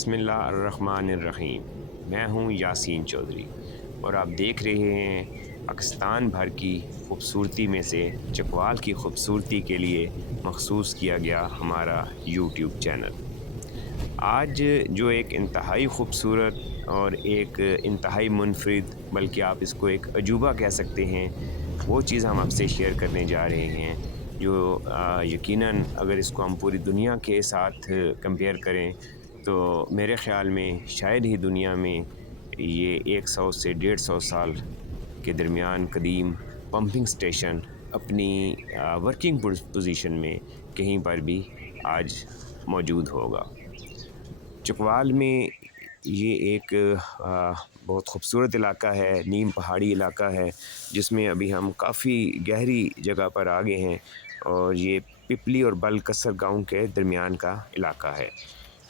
بسم اللہ الرحمن الرحیم۔ میں ہوں یاسین چودھری اور آپ دیکھ رہے ہیں پاکستان بھر کی خوبصورتی میں سے چکوال کی خوبصورتی کے لیے مخصوص کیا گیا ہمارا یوٹیوب چینل۔ آج جو ایک انتہائی خوبصورت اور ایک انتہائی منفرد، بلکہ آپ اس کو ایک عجوبہ کہہ سکتے ہیں، وہ چیز ہم آپ سے شیئر کرنے جا رہے ہیں جو یقیناً اگر اس کو ہم پوری دنیا کے ساتھ کمپیئر کریں تو میرے خیال میں شاید ہی دنیا میں یہ 100 سے 150 سال کے درمیان قدیم پمپنگ سٹیشن اپنی ورکنگ پوزیشن میں کہیں پر بھی آج موجود ہوگا۔ چکوال میں یہ ایک بہت خوبصورت علاقہ ہے، نیم پہاڑی علاقہ ہے جس میں ابھی ہم کافی گہری جگہ پر آگے ہیں، اور یہ پپلی اور بلکسر گاؤں کے درمیان کا علاقہ ہے۔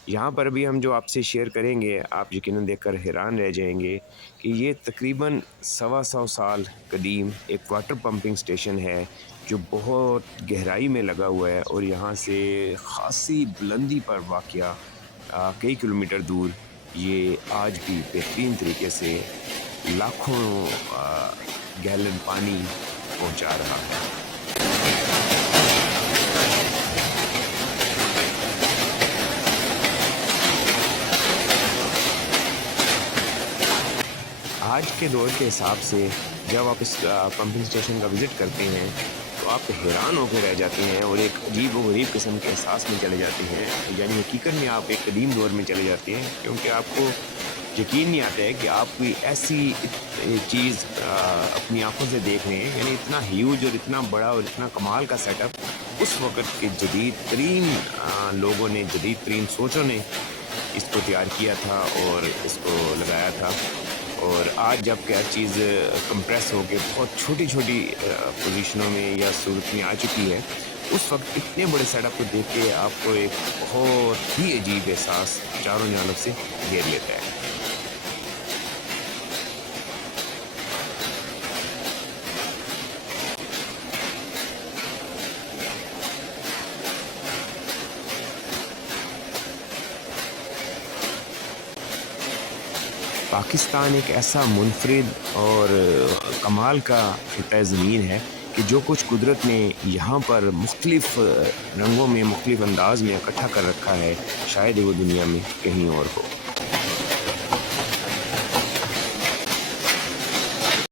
یہاں پر بھی ہم جو آپ سے شیئر کریں گے آپ یقیناً دیکھ کر حیران رہ جائیں گے کہ یہ تقریباً 125 سال قدیم ایک واٹر پمپنگ سٹیشن ہے جو بہت گہرائی میں لگا ہوا ہے، اور یہاں سے خاصی بلندی پر واقع کئی کلومیٹر دور یہ آج بھی بہترین طریقے سے لاکھوں گیلن پانی پہنچا رہا ہے۔ آج کے دور کے حساب سے جب آپ اس پمپنگ سٹیشن کا وزٹ کرتے ہیں تو آپ حیران ہو کے رہ جاتے ہیں اور ایک عجیب و غریب قسم کے احساس میں چلے جاتے ہیں، یعنی حقیقت میں آپ ایک قدیم دور میں چلے جاتے ہیں، کیونکہ آپ کو یقین نہیں آتا ہے کہ آپ کوئی ایسی چیز اپنی آنکھوں سے دیکھ رہے ہیں، یعنی اتنا ہیوج اور اتنا بڑا اور اتنا کمال کا سیٹ اپ اس وقت کے جدید ترین لوگوں نے، جدید ترین سوچوں نے اس کو تیار کیا تھا اور اس کو لگایا تھا۔ اور آج جب کہ ہر چیز کمپریس ہو کے بہت چھوٹی چھوٹی پوزیشنوں میں یا صورت میں آ چکی ہے، اس وقت اتنے بڑے سیٹ اپ کو دیکھ کے آپ کو ایک بہت ہی عجیب احساس چاروں جانب سے گھیر لیتا ہے۔ پاکستان ایک ایسا منفرد اور کمال کا خطہ زمین ہے کہ جو کچھ قدرت نے یہاں پر مختلف رنگوں میں، مختلف انداز میں اکٹھا کر رکھا ہے، شاید وہ دنیا میں کہیں اور ہو۔